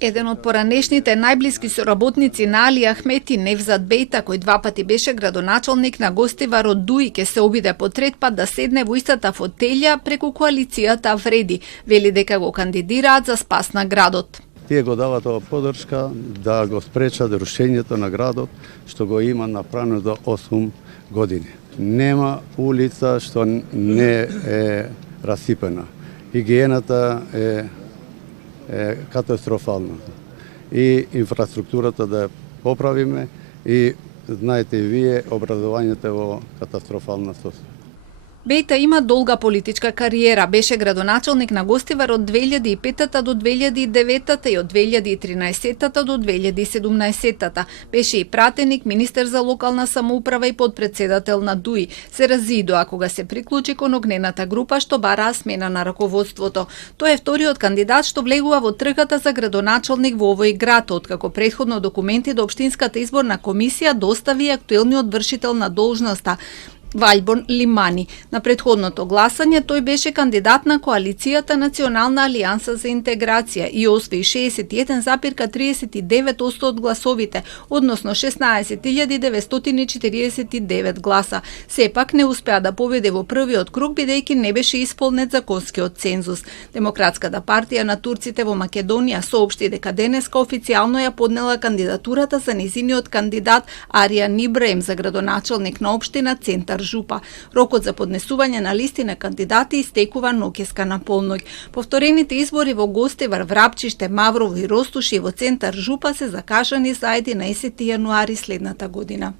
Еден од поранешните најблиски соработници на Али Ахмети, Невзат Бејта, кој 2 пати беше градоначалник на Гостивар од Дуи, ке се обиде по 3 пат да седне во истата фотелја преку коалицијата Вреди. Вели дека го кандидираат за спас на градот. Тие го дават ова поддршка да го спречат рушењето на градот, што го има направено до 8 години. Нема улица што не е расипена. Хигиената е катастрофална. И инфраструктурата да поправиме и знаете и вие образованието во катастрофална состојба. Бејта има долга политичка кариера, беше градоначалник на Гостивар од 2005 до 2009 и од 2013 до 2017. Беше и пратеник, министер за локална самоуправа и подпредседател на ДУИ. Се разидоа кога се приклучи кон огнената група што бараа смена на раководството. Тој е вториот кандидат што влегува во трката за градоначалник во овој град, откако претходно документи до Општинската изборна комисија достави актуелниот вршител на должноста Ваљбон Лимани. На претходното гласање тој беше кандидат на коалицијата Национална алијанса за интеграција и освои 61,39% од гласовите, односно 16.949 гласа. Сепак не успеа да победи во првиот круг бидејќи не беше исполнет законскиот цензус. Демократската партија на турците во Македонија соопшти дека денеска официјално ја поднела кандидатурата за низиниот кандидат Аријан Ибраим за градоначалник на општина Центар Жупа. Рокот за поднесување на листи на кандидати истекува ноќеска на полноќ. Повторените избори во Гостивар, Врапчиште, Маврово и Ростуш и во Центар Жупа се закажани за 11 јануари следната година.